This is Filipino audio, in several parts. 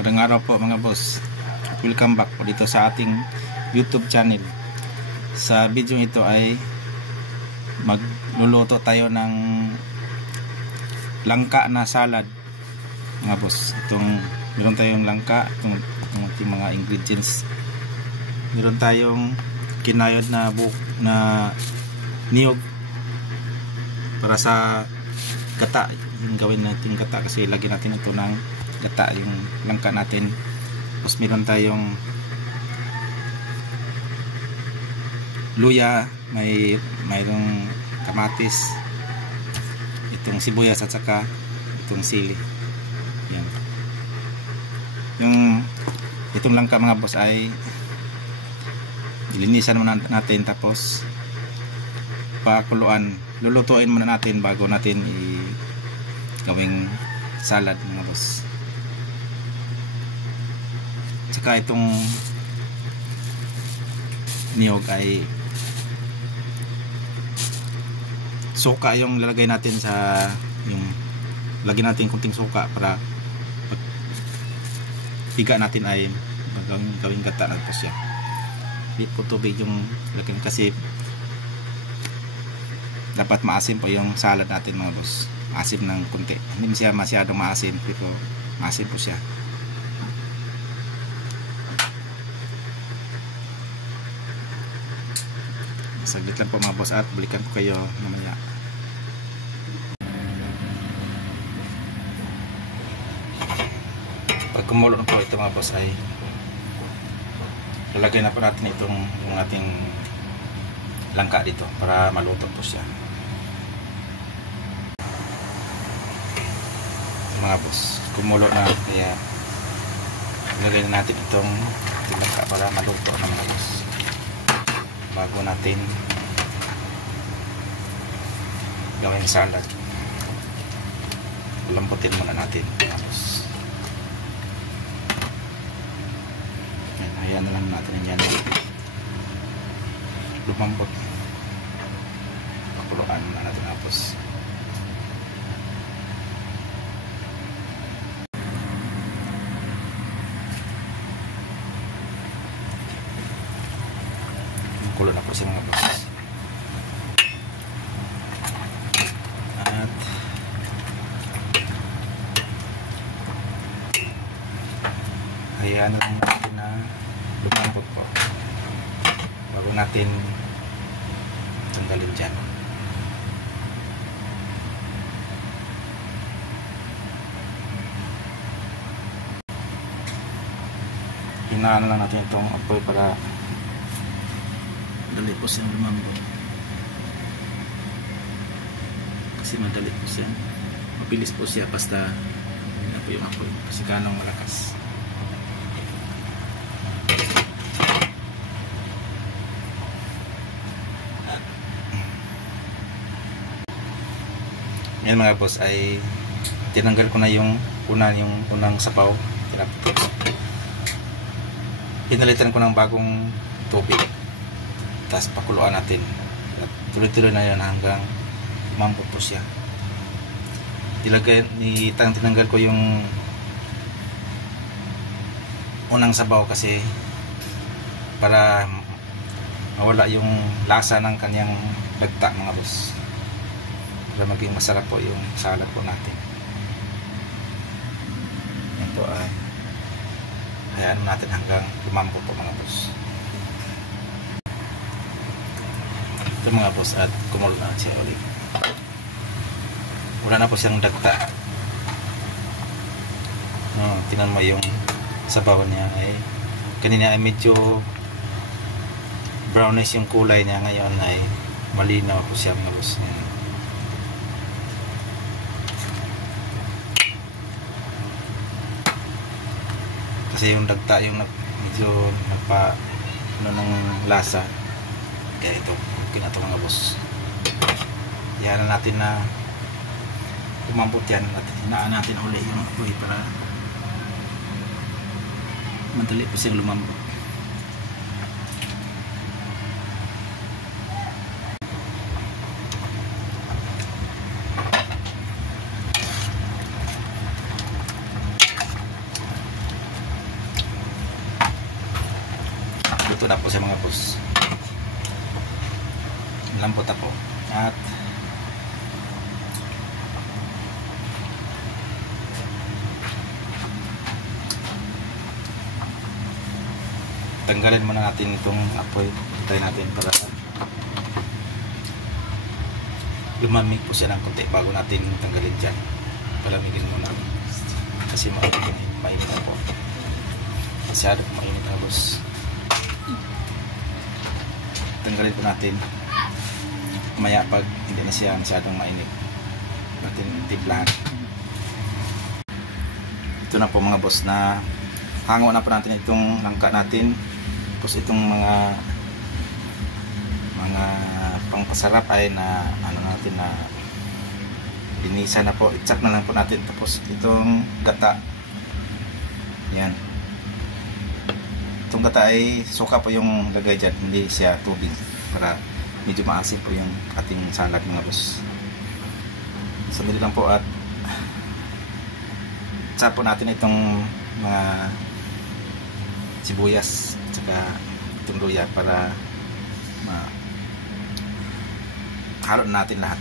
Magandang araw po mga boss. Welcome back po dito sa ating YouTube channel. Sa video ito ay magluluto tayo ng langka na salad mga boss. Meron tayong langka, itong ating mga ingredients. Meron tayong kinayod na buhok na niyog para sa gata. Yung gawin natin gata kasi lagyan natin ito ng gata yung langka natin. Tapos meron tayong luya, mayroong kamatis, itong sibuyas at saka itong sili. Yan. Itong langka mga boss ay linisan muna natin, tapos pakuluan, lulutuin muna natin bago natin gawing salad mga boss. Saka itong niyog ay suka yung lalagay natin lagyan natin kunting suka para piga natin ay gawing gata na po siya. Hindi po tubig yung lagyan kasi dapat maasim po yung salad natin mga boss. Maasim ng kunti, hindi siya masyadong maasim pero maasim po siya. Saglit lang po mga boss at balikan ko kayo mamaya. Pag kumulo na po ito mga boss ay lalagay na po natin yung ating langka dito para maluto po siya mga boss. Kumulo na kaya lalagay na natin itong langka para maluto na mga boss bago natin gawin salad. Lambutin muna natin tapos hayaan na lang natin yan lumambot. Pakuluan muna natin tapos kulo na po siya mga boss. At hayaan na lang natin na lumambot po bago natin tanggalin dyan. Hinaan lang natin itong apoy para madali po siyang lumambot kasi madali po siya, mabilis po siya basta hindi na po yung apoy kasi ganong malakas. Yan mga boss ay tinanggal ko na yung unang sabaw, pinalitan ko ng bagong tubig. Tapos pakuluan natin. Tuloy-tuloy na yan hanggang lumambot po siya. Tinanggal ko yung unang sabaw kasi para mawala yung lasa ng kanyang dagta mga boss. Para maging masarap po yung salad po natin. Yan po ay hayaan natin hanggang lumambot po mga boss. Ito mga boss at kumulo na siya ulit. Wala na po siyang dagta. Tingnan mo yung sabaw niya ay kanina ay medyo brownish yung kulay niya, ngayon ay malinaw po siya mga boss. Kasi yung dagta yung medyo ng lasa. Kaya ito okay na ito mga boss. Yan na natin na lumambot yan at hinaan natin ulit yung apoy para madali po siyang lumambot. luto na po sa mga boss. Lambot na po. At tanggalin muna natin itong apoy. Itay natin para lumamig po siya ng konti bago natin tanggalin dyan. Palamigin muna kasi mainit na po. Masyado po mainit na boss. Tanggalin po natin maya pag hindi na siya masyadong mainit natin timplahan. Ito na po mga boss, na hango na po natin itong langka natin. Tapos itong mga pangpasarap ay na natin na linisa na po. I-chop na lang po natin. Tapos itong gata, yan, itong gata ay suka po yung lagay dyan, hindi siya tubig, para medyo maasin po yung ating salad mga boss. Sandali lang po at chop po natin itong mga sibuyas at saka itong luya para halo natin lahat.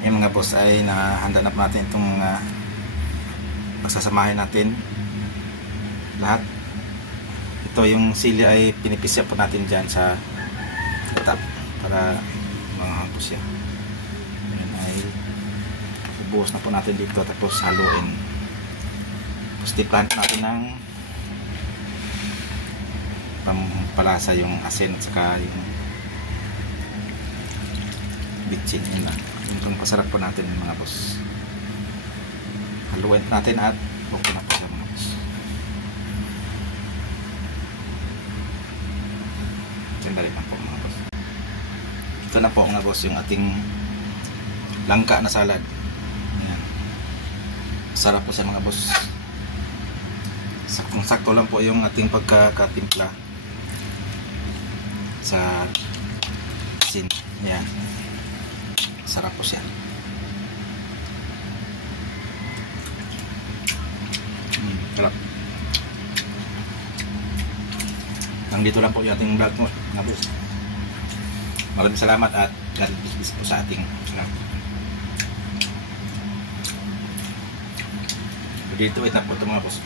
Yung mga boss ay nahanda na po natin itong mga pagsasamahin natin lahat. Ito yung sili ay pinipisya po natin dyan sa top para manghangpo siya. Ayan, ay ibuhos na po natin dito, tapos haluin. Tapos tiplahan po natin ng pampalasa, yung asin at saka yung bitchin. Yun lang. Yung pasarap po natin mga boss. Haluin natin at okay na po siya mga boss. Sandali lang po mga boss. Ito na po mga boss yung ating langka na salad. Ayan. Sarap po siya mga boss. Sakto lang po yung ating pagkakatimpla sa asin. Ayan. Sarap po siya. Sarap. Nandito lang po yung ating vlog mo mga boss. Maraming salamat at God bless po sa ating dito. Ito po ito mga boss.